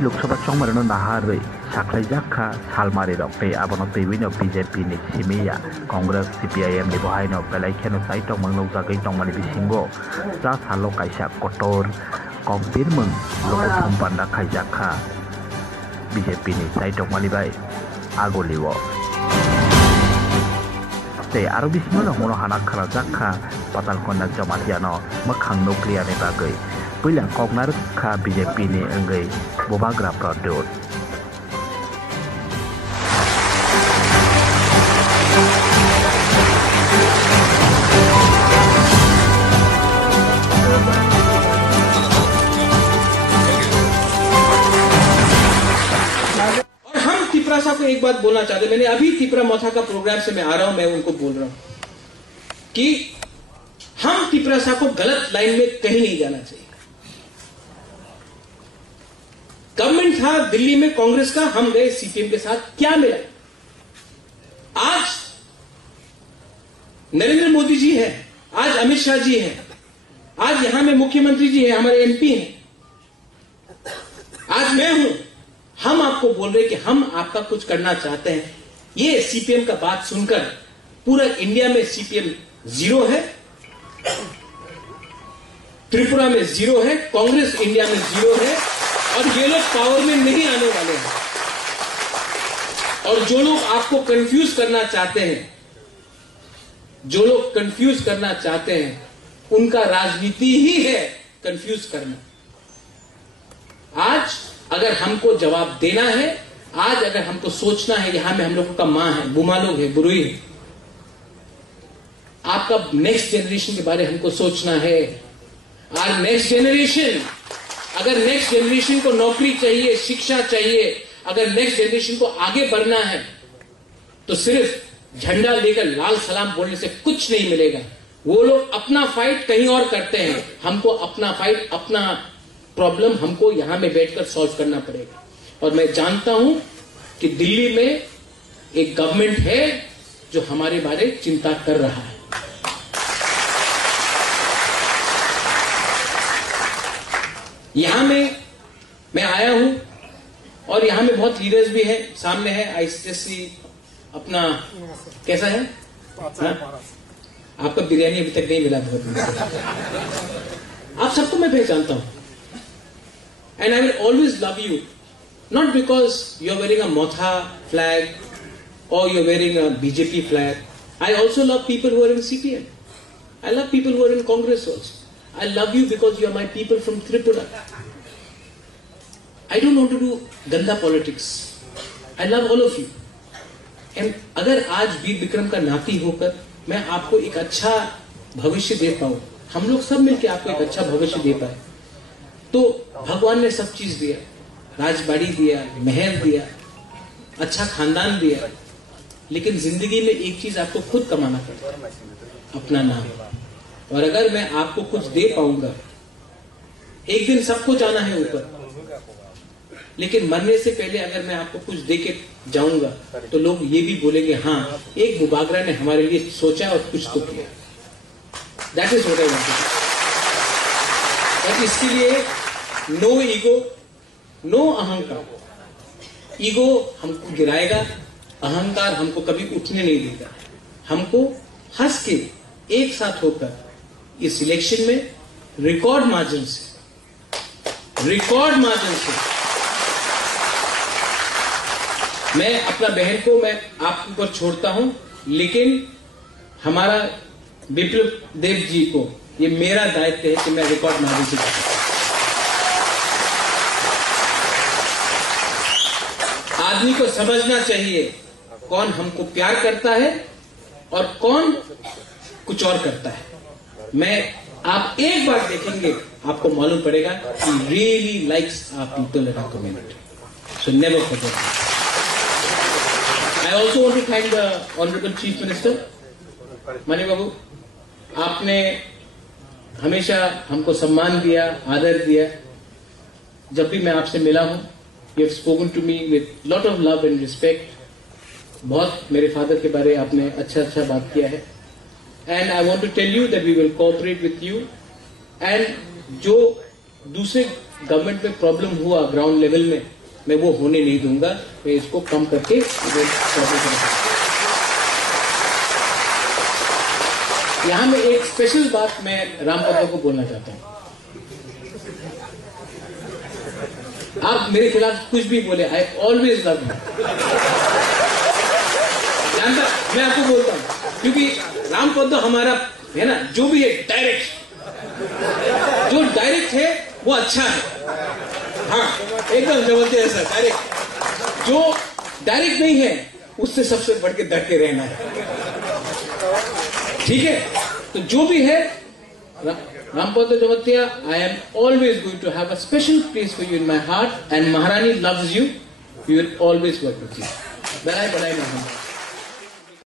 Lok Sabha चंगमारनो नाहारै साख्लायजाखा सालमारि रक्ते आबनो तैबिनो BJP नि सिमिया Congress CPIM नि बहायनो बेलाइखेनो साइटं मंगलो जागै तंमानि बिसिंगो जा सालो काइसा कटर कंपिरमों लोकथुम पान्दा खायजाखा बीजेपी नि साइटं मालिबाय आगलिवो ते आरो बिसिमो रंगनो हाना खाला जाखा पातालकोना जमातियानो मोखां नुक्लिया नि बागै पहिला कगनार खा बीजेपी नि अंगै बोबाग्रा प्रदुत साहब को एक बात बोलना चाहते, मैंने अभी तिपरा मथा का प्रोग्राम से मैं आ रहा हूं, मैं उनको बोल रहा हूं कि हम तिपरा साहब को गलत लाइन में कहीं नहीं जाना चाहिए। गवर्नमेंट था दिल्ली में कांग्रेस का, हम गए सीपीएम के साथ, क्या मिला? आज नरेंद्र मोदी जी हैं, आज अमित शाह जी हैं, आज यहां में मुख्यमंत्री जी हैं, हमारे एमपी हैं, आज मैं हूं। हम आपको बोल रहे कि हम आपका कुछ करना चाहते हैं। ये सीपीएम का बात सुनकर पूरा इंडिया में सीपीएम जीरो है, त्रिपुरा में जीरो है, कांग्रेस इंडिया में जीरो है और ये लोग पावर में नहीं आने वाले हैं। और जो लोग आपको कंफ्यूज करना चाहते हैं, जो लोग कंफ्यूज करना चाहते हैं, उनका राजनीति ही है कंफ्यूज करना। आज अगर हमको जवाब देना है, आज अगर हमको सोचना है, यहां में हम लोगों का मां है, बुमा लोग है, बुरुई है, आपका नेक्स्ट जनरेशन के बारे में हमको सोचना है। आज नेक्स्ट जनरेशन, अगर नेक्स्ट जनरेशन को नौकरी चाहिए, शिक्षा चाहिए, अगर नेक्स्ट जनरेशन को आगे बढ़ना है, तो सिर्फ झंडा लेकर लाल सलाम बोलने से कुछ नहीं मिलेगा। वो लोग अपना फाइट कहीं और करते हैं, हमको अपना फाइट, अपना प्रॉब्लम हमको यहां में बैठकर सॉल्व करना पड़ेगा। और मैं जानता हूं कि दिल्ली में एक गवर्नमेंट है जो हमारे बारे में चिंता कर रहा है। यहां में मैं आया हूं और यहां में बहुत लीडर्स भी हैं, सामने है आईसीएससी अपना, कैसा है? आपका बिरयानी अभी तक नहीं मिला, बहुत आप सबको मैं पहचानता हूं। And I will always love you, not because you're wearing a Motha flag or you're wearing a BJP flag. I also love people who are in CPM. I love people who are in Congress also. I love you because you are my people from Tripura. I don't want to do ganda politics. I love all of you. And अगर आज वीर विक्रम का नाती होकर मैं आपको एक अच्छा भविष्य दे पाऊं, हम लोग सब मिलकर आपको एक अच्छा भविष्य दे पाए, तो भगवान ने सब चीज दिया, राजबाड़ी दिया, महल दिया, अच्छा खानदान दिया, लेकिन जिंदगी में एक चीज आपको खुद कमाना पड़ता है, अपना नाम। और अगर मैं आपको कुछ दे पाऊंगा, एक दिन सबको जाना है ऊपर, लेकिन मरने से पहले अगर मैं आपको कुछ दे के जाऊंगा तो लोग ये भी बोलेंगे, हाँ एक बुबागरा ने हमारे लिए सोचा और कुछ तो किया। That is what I want. और इसके लिए नो ईगो, नो अहंकार। ईगो हमको गिराएगा, अहंकार हमको कभी उठने नहीं देगा। हमको हंस के एक साथ होकर इस इलेक्शन में रिकॉर्ड मार्जिन से मैं अपना बहन को मैं आपके ऊपर छोड़ता हूं, लेकिन हमारा विप्लव देव जी को ये मेरा दायित्व है कि मैं रिकॉर्ड मार्जिन से करूं। आदमी को समझना चाहिए कौन हमको प्यार करता है और कौन कुछ और करता है। मैं आप एक बार देखेंगे, आपको मालूम पड़ेगा कि really likes our people in our community. So never forget. I also want to thank the honourable chief minister Mani Babu. आपने हमेशा हमको सम्मान दिया, आदर दिया। जब भी मैं आपसे मिला हूं, you have spoken to me with lot of love and respect. बहुत मेरे फादर के बारे आपने अच्छा बात किया है। And I want to tell you that we will cooperate with you. And जो दूसरे गवर्नमेंट में प्रॉब्लम हुआ ग्राउंड लेवल में, मैं वो होने नहीं दूंगा। मैं इसको कम करके यहां में एक स्पेशल बात मैं रामपद को बोलना चाहता हूं। आप मेरे खिलाफ कुछ भी बोले, आई ऑलवेज लव यू। जानता, मैं आपको बोलता हूं, क्योंकि रामपद हमारा है ना, जो भी है डायरेक्ट, जो डायरेक्ट है वो अच्छा है। हाँ, एकदम जबरदस्त है डायरेक्ट। जो डायरेक्ट नहीं है उससे सबसे बढ़ के डर के रहना है, ठीक है। तो जो भी है Rampada Jamatia, I am always going to have a special place for you in my heart, and Maharani loves you, you will always work with you. बधाई बधाई।